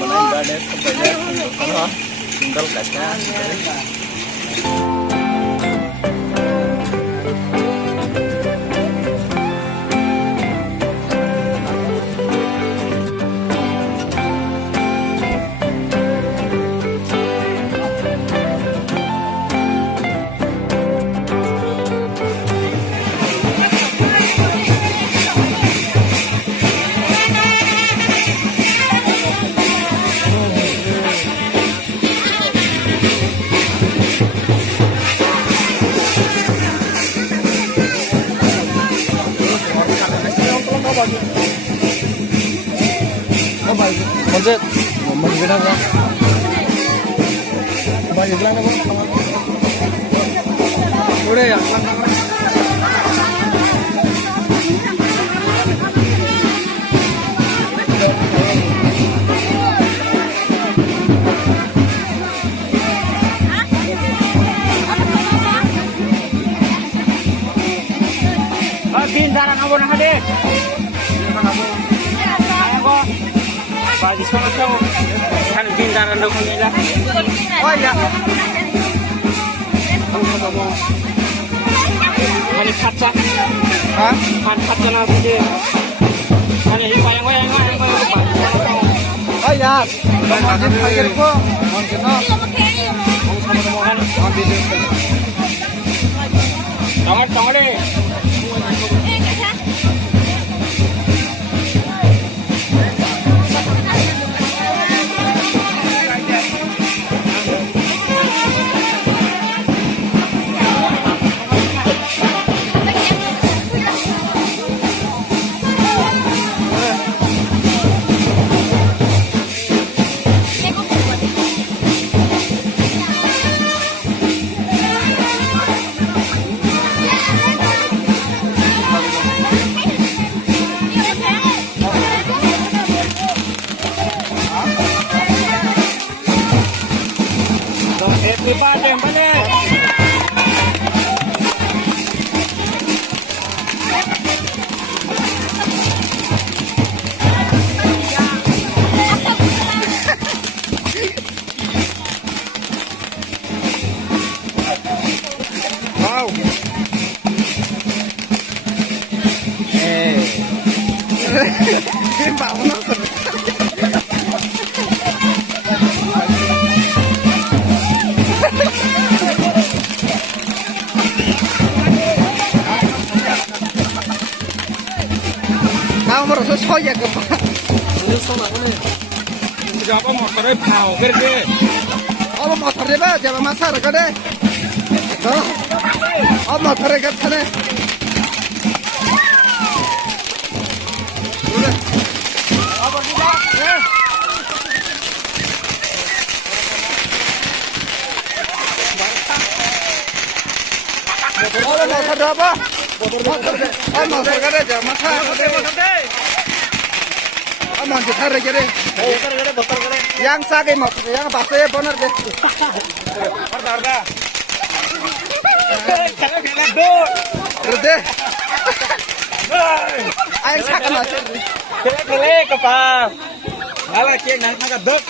बनाइन गार्डन सबैले सिंगल काट्या Monset, ngomong gimana bang? Banyak bilang apa? Udah ya. Bintaran abon hadir. Di sana kau kan bintaran dong ni lah. Oh ya. Mana kaca? Hah? Mana kaca nak dia? Mana wayang oh ya. Mana pakai ko? Mana kena? Tengok deh. Lipat yang balik. Wow. Mbak nonton. Kamu merasa soya ke Pak? Ini soya ini. Siapa motornya pau kerja? Oh motornya Pak, siapa masar kerja? Oh motornya kerja nih. Apa kita? Oh motor apa? Motor kerja siapa masar? Aman kita regere. Yang sage motor, yang basnya benar deh. Harga. Kena dor. Rede. Ayo sage motor. Kele kepal. Alah kieu nang angkat dot.